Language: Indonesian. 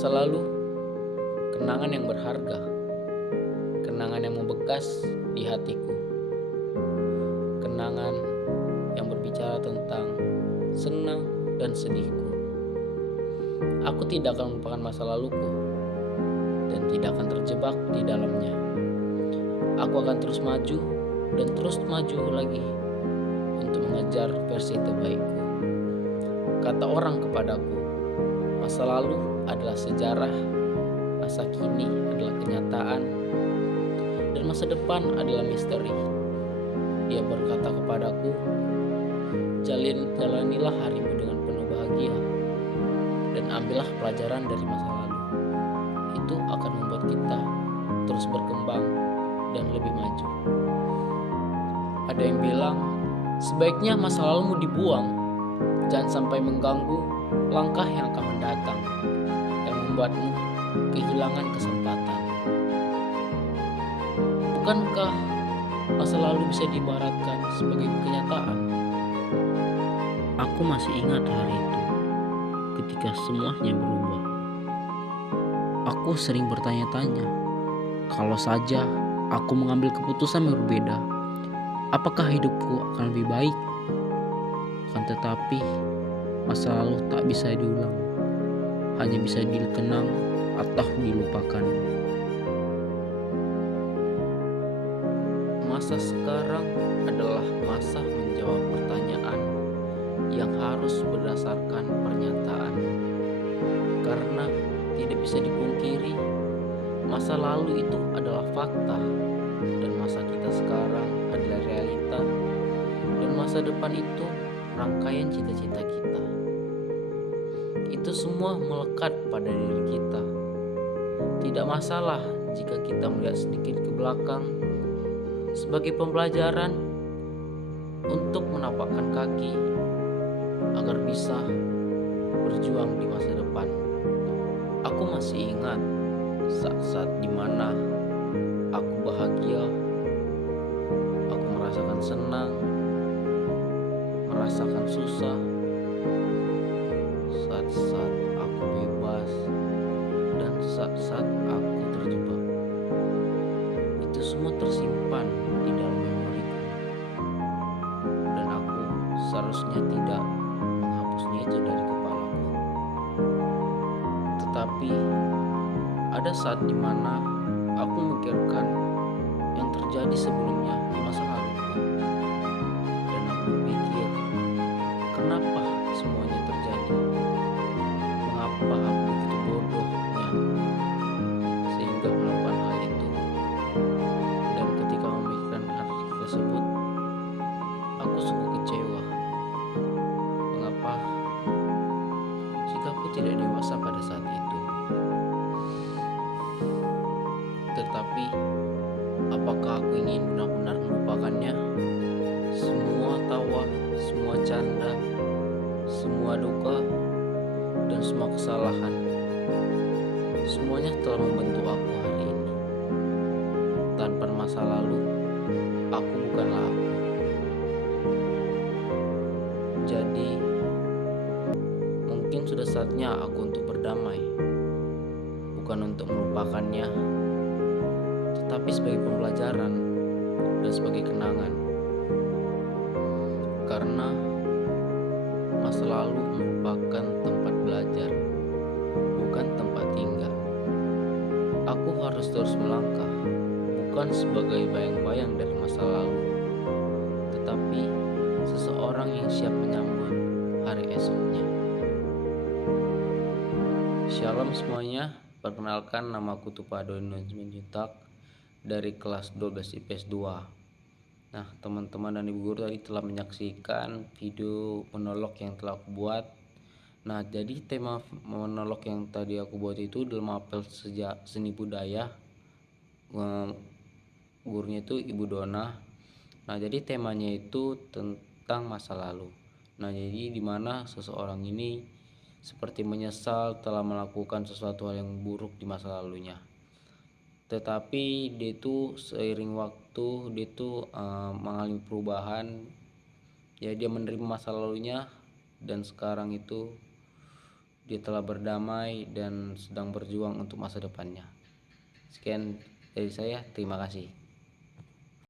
Masa lalu, kenangan yang berharga, kenangan yang membekas di hatiku, kenangan yang berbicara tentang senang dan sedihku. Aku tidak akan melupakan masa laluku dan tidak akan terjebak di dalamnya. Aku akan terus maju dan terus maju lagi untuk mengejar versi terbaikku. Kata orang kepadaku, masa lalu adalah sejarah, masa kini adalah kenyataan, dan masa depan adalah misteri. Dia berkata kepadaku, jalanilah harimu dengan penuh bahagia, dan ambillah pelajaran dari masa lalu. Itu akan membuat kita terus berkembang dan lebih maju. Ada yang bilang, sebaiknya masa lalumu dibuang, jangan sampai mengganggu langkah yang akan mendatang, yang membuatmu kehilangan kesempatan. Bukankah masa lalu bisa diibaratkan sebagai kenyataan? Aku masih ingat hari itu, ketika semuanya berubah. Aku sering bertanya-tanya, kalau saja aku mengambil keputusan yang berbeda, apakah hidupku akan lebih baik? Akan tetapi, masa lalu tak bisa diulang, hanya bisa dikenang atau dilupakan. Masa sekarang adalah masa menjawab pertanyaan yang harus berdasarkan pernyataan. Karena tidak bisa dipungkiri, masa lalu itu adalah fakta, dan masa kita sekarang adalah realita, dan masa depan itu rangkaian cita-cita kita. Itu semua melekat pada diri kita. Tidak masalah jika kita melihat sedikit ke belakang sebagai pembelajaran untuk menapakkan kaki agar bisa berjuang di masa depan. Aku masih ingat saat-saat dimana aku bahagia, aku merasakan senang, merasakan susah, saat-saat aku bebas, dan saat-saat aku terjebak. Itu semua tersimpan di dalam memoriku, dan aku seharusnya tidak menghapusnya itu dari kepalaku. Tetapi ada saat dimana aku memikirkan yang terjadi sebelumnya di masa laluku, dan aku berpikir, kenapa semuanya terjadi? Mengapa aku begitu bodohnya sehingga melakukan hal itu? Dan ketika memikirkan hal tersebut, aku sungguh kecewa. Mengapa sikapku tidak dewasa pada saat itu? Tetapi, apakah aku ingin benar-benar melupakannya? Semua tawa, semua canda, semua duka, dan semua kesalahan, semuanya telah membentuk aku hari ini. Tanpa masa lalu, aku bukanlah aku. Jadi, mungkin sudah saatnya aku untuk berdamai, bukan untuk melupakannya, tetapi sebagai pembelajaran dan sebagai kenangan. Karena masa lalu merupakan tempat belajar, bukan tempat tinggal. Aku harus terus melangkah, bukan sebagai bayang-bayang dari masa lalu, tetapi seseorang yang siap menyambut hari esoknya. Shalom semuanya, perkenalkan namaku Tupado Juntak dari kelas 12 IPS 2. Nah, teman-teman dan ibu guru tadi telah menyaksikan video monolog yang telah aku buat. Nah, jadi tema monolog yang tadi aku buat itu dalam apel seni budaya. Gurunya itu Ibu Dona. Nah, jadi temanya itu tentang masa lalu. Nah, jadi dimana seseorang ini seperti menyesal telah melakukan sesuatu hal yang buruk di masa lalunya. Tetapi dia itu seiring waktu dia itu mengalami perubahan. Ya, dia menerima masa lalunya, dan sekarang itu dia telah berdamai dan sedang berjuang untuk masa depannya. Sekian dari saya, terima kasih.